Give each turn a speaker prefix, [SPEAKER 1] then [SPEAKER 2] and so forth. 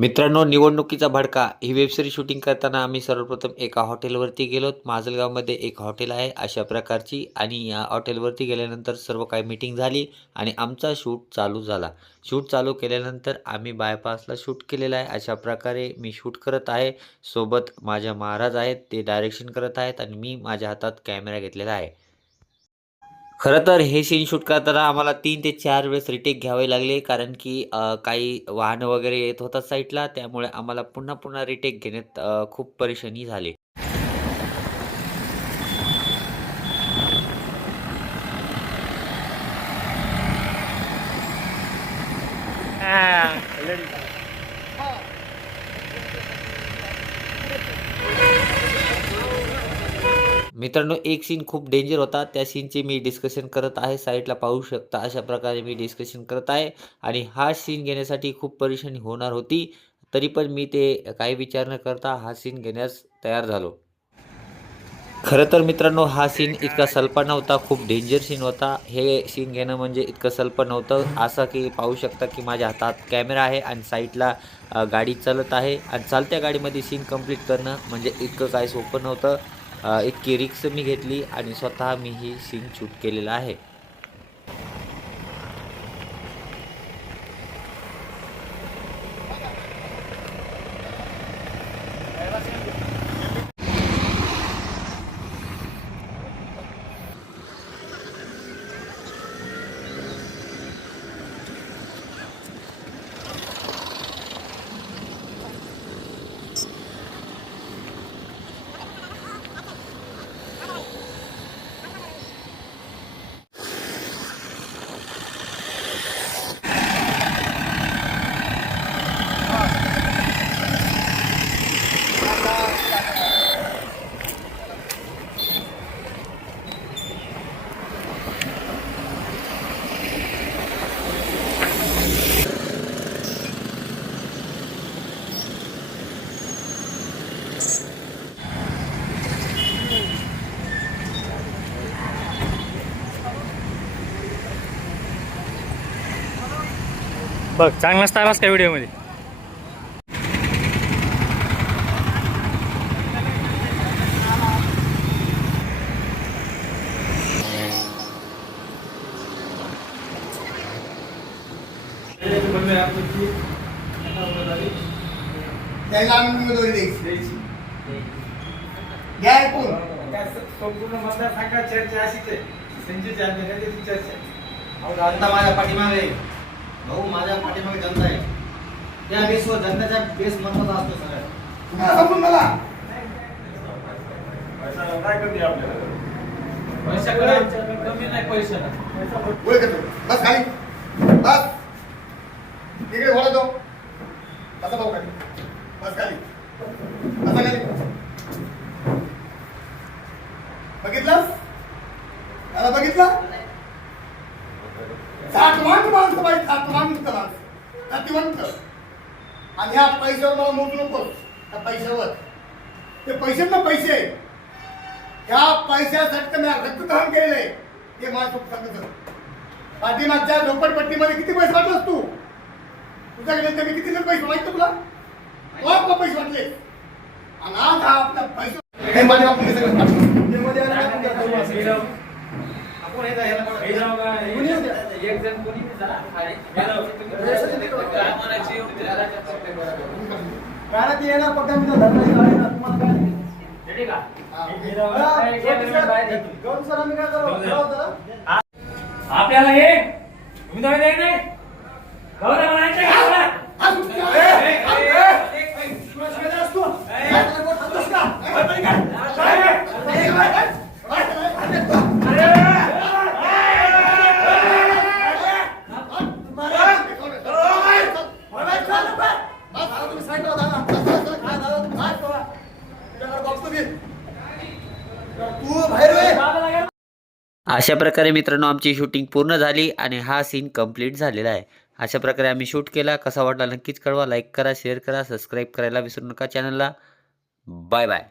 [SPEAKER 1] मित्रांनो निवडणुकीचा भडका. ही वेबसिरीज शूटिंग करताना आम्ही सर्वप्रथम एका हॉटेलवरती गेलो. माजलगावमध्ये एक हॉटेल आहे अशा प्रकारची आणि या हॉटेलवरती गेल्यानंतर सर्व काही मीटिंग झाली आणि आमचा शूट चालू झाला. शूट चालू केल्यानंतर आम्ही बायपासला शूट केलेला आहे. अशा प्रकारे मी शूट करत आहे. सोबत माझ्या महाराज आहेत ते डायरेक्शन करत आहेत आणि मी माझ्या हातात कॅमेरा घेतलेला आहे. खरं तर हे सीन शूट करताना आम्हाला तीन ते चार वेळेस रिटेक घ्यावे लागले कारण की काही वाहनं वगैरे येत होतात साईटला त्यामुळे आम्हाला पुन्हा पुन्हा रिटेक घेण्यात खूप परेशानी झाली. मित्रांनो एक सीन खूप डेंजर होता. त्या सीनचे मी डिस्कशन करत आहे. साईडला पाहू शकता. अशा प्रकारे मी डिस्कशन करत आहे. आणि हा सीन घेण्यासाठी खूप परेशानी होणार होती. तरी पण मी ते काही विचार न करता हा सीन घेण्यास तयार झालो. खरं तर मित्रांनो हा सीन इतका सल्पा नव्हता. खूप डेंजर सीन होता. हे सीन घेणं म्हणजे इतकं सल्प नव्हतं. असं की पाहू शकता की माझ्या हातात कॅमेरा आहे आणि साईडला गाडी चालत आहे. आणि चालत्या गाडीमध्ये सीन कंप्लीट करणं म्हणजे इतकं काय सोपं नव्हतं. इतकी रिक्स मी घेतली आणि स्वतः मी ही सीन शूट केलेला आहे.
[SPEAKER 2] बघ चांगला स्टाईल का व्हिडिओमध्ये.
[SPEAKER 3] त्याला उमेदवारी द्यायची घ्या ऐकून.
[SPEAKER 4] संपूर्ण मतदारसंघात चर्चा अशीच आहे. संजय चर्चा
[SPEAKER 5] जनता माझ्या पाठीमागे. भाऊ माझ्या पाठीमागे जनता आहे. त्या बेसवर जनतेचा बेस महत्त्वाचा असतो सगळ्यात
[SPEAKER 3] मला.
[SPEAKER 4] पैशाकडे आमच्याकडे कमी नाही पैशाला
[SPEAKER 3] गोळी करतो बस खाली. बस. तिकडे वळा तो. बसा भाऊ खाली. बस खाली. बसा खाली. बघितलंस त्याला बघितलं? नातिवंत आणि ह्या पैशावर मला मोजू नको त्या पैशावर. ते पैसे ना पैसे. ह्या पैशासाठी तर मी रक्तदान केलेलं आहे. ते मला खूप सांगत पाठीमागच्या झोपडपट्टीमध्ये किती पैसे वाटलास तू तुझ्याकडे ते मी किती पैसे माहीत तुला? खूप पैसे वाटले. आणि आज हा आपला पैसे हे माझ्या सगळं.
[SPEAKER 5] आपण
[SPEAKER 4] एक जण कोणी. काय.
[SPEAKER 3] घरात येणार पक्का? हा.
[SPEAKER 4] हे?
[SPEAKER 3] हा, ना?
[SPEAKER 4] आपल्याला हे उमेदवारी द्यायची नाही गौरव म्हणायचं
[SPEAKER 1] अशा प्रकारे मित्रांनो आमची शूटिंग पूर्ण झाली आणि हा सीन कंप्लीट झालेला आहे. अशा प्रकारे आम्ही शूट केला. कसा वाटला नक्कीच कळवा. लाईक करा शेअर करा सबस्क्राईब करायला विसरू नका चॅनलला बाय बाय